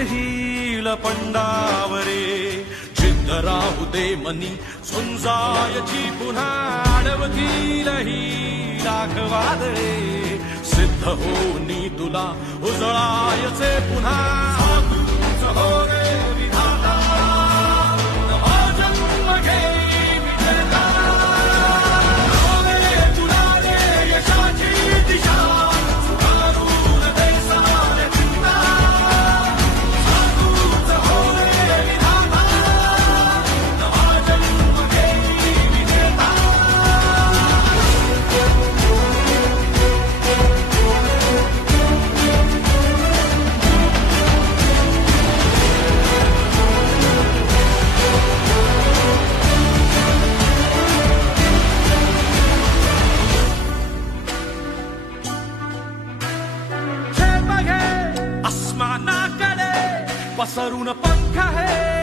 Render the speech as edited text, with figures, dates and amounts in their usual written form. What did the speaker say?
राहील पंडावरे जिद्द राहू दे मनी झुंजायची पुन्हा अडवतील ही लाखवादळे सिद्ध होनी तुला उजळायचे पुन्हा तूच हो रे विधाता नवा जन्म घे विजेता हो रे तुला रे यशाची दिशा सुधारून दे सारे चिंता तूच हो रे विधाता नवा जन्म घे विजेता आसमानाकडे पसरून पंख है